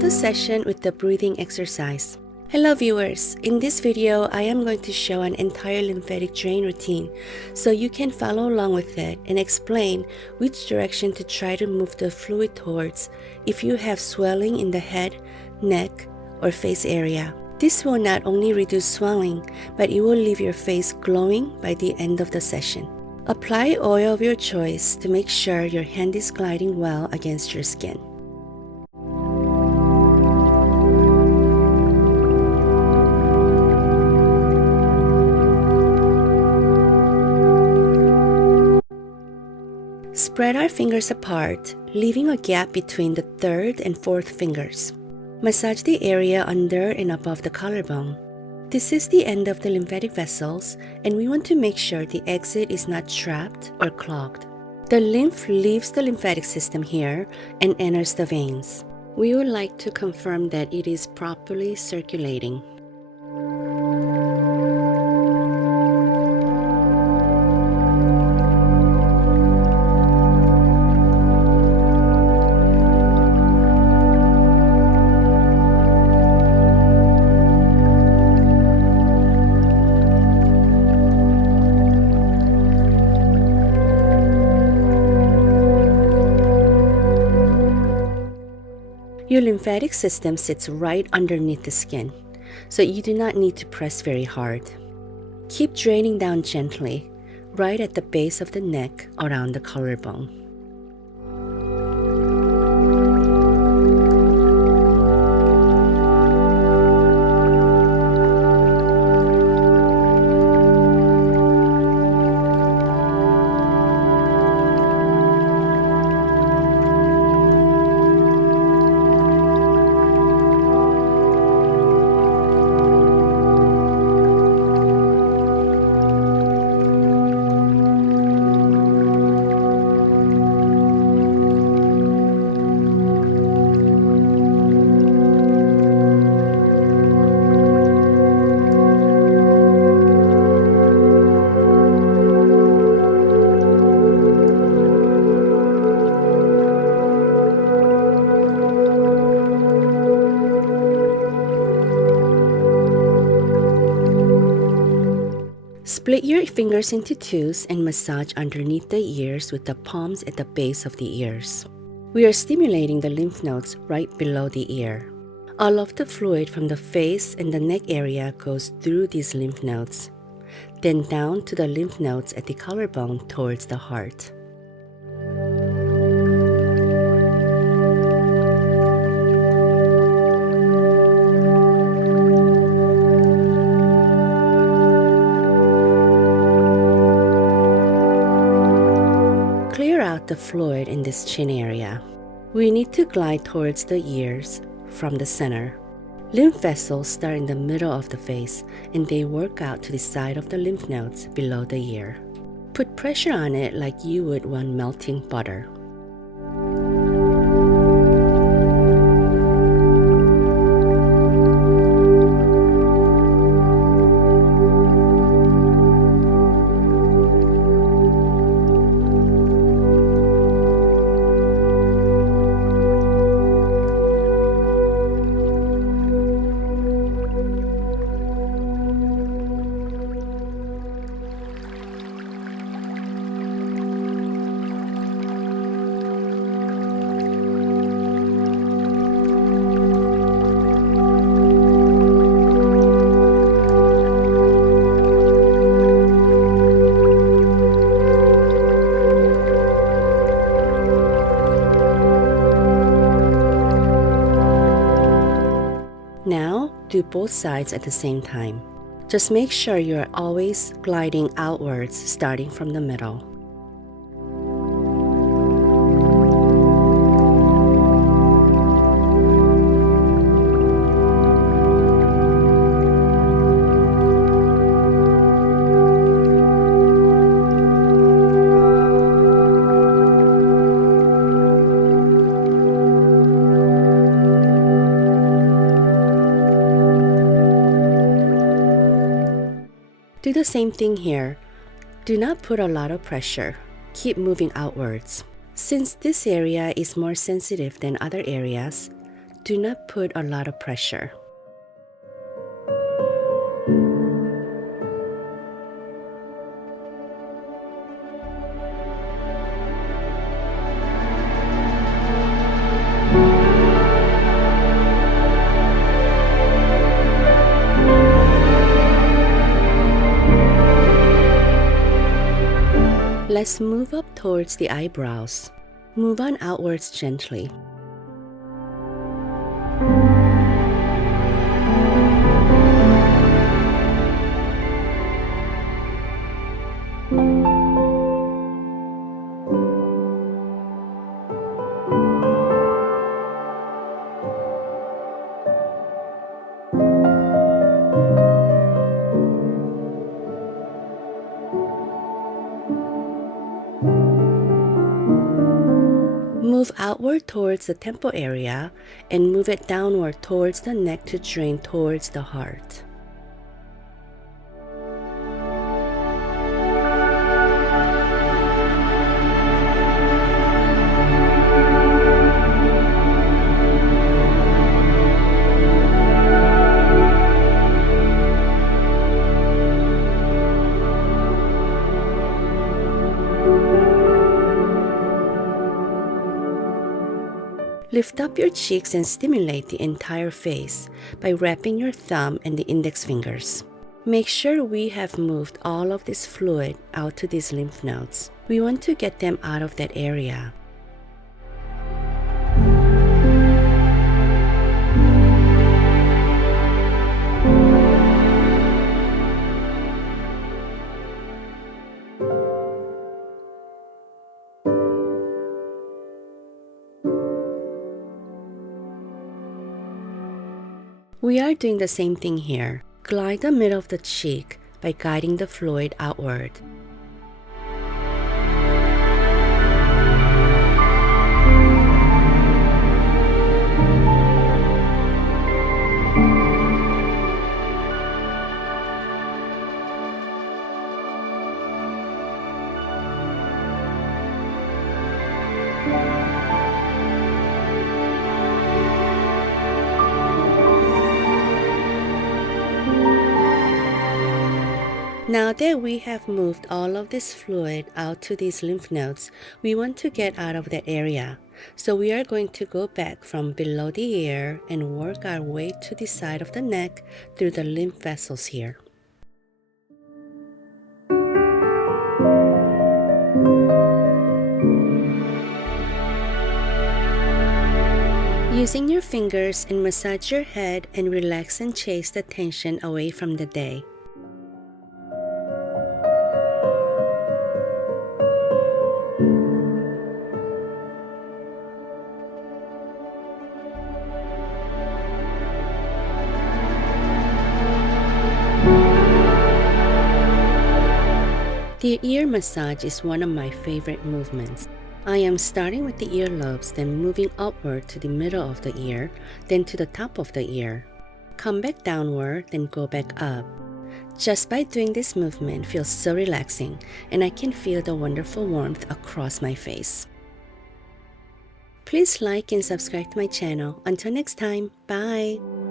out the session with the breathing exercise. Hello viewers, in this video I am going to show an entire lymphatic drain routine so you can follow along with it and explain which direction to try to move the fluid towards if you have swelling in the head, neck, or face area. This will not only reduce swelling, but it will leave your face glowing by the end of the session. Apply oil of your choice to make sure your hand is gliding well against your skin. Spread our fingers apart, leaving a gap between the third and fourth fingers. Massage the area under and above the collarbone. This is the end of the lymphatic vessels, and we want to make sure the exit is not trapped or clogged. The lymph leaves the lymphatic system here and enters the veins. We would like to confirm that it is properly circulating. Your lymphatic system sits right underneath the skin, so you do not need to press very hard. Keep draining down gently, right at the base of the neck around the collarbone. Split your fingers into twos and massage underneath the ears with the palms at the base of the ears. We are stimulating the lymph nodes right below the ear. All of the fluid from the face and the neck area goes through these lymph nodes, then down to the lymph nodes at the collarbone towards the heart. Clear out the fluid in this chin area. We need to glide towards the ears from the center. Lymph vessels start in the middle of the face and they work out to the side of the lymph nodes below the ear. Put pressure on it like you would one melting butter. Now, do both sides at the same time. Just make sure you are always gliding outwards starting from the middle. Do the same thing here. Do not put a lot of pressure. Keep moving outwards. Since this area is more sensitive than other areas, Do not put a lot of pressure. Let's move up towards the eyebrows. Move on outwards gently. Move outward towards the temple area and move it downward towards the neck to drain towards the heart. Lift up your cheeks and stimulate the entire face by wrapping your thumb and the index fingers. Make sure we have moved all of this fluid out to these lymph nodes. We want to get them out of that area. We are doing the same thing here. Glide the middle of the cheek by guiding the fluid outward. Now that we have moved all of this fluid out to these lymph nodes, we want to get out of that area. So we are going to go back from below the ear and work our way to the side of the neck through the lymph vessels here. Using your fingers and massage your head and relax and chase the tension away from the day. The ear massage is one of my favorite movements. I am starting with the earlobes, then moving upward to the middle of the ear, then to the top of the ear. Come back downward, then go back up. Just by doing this movement feels so relaxing, and I can feel the wonderful warmth across my face. Please like and subscribe to my channel. Until next time, bye!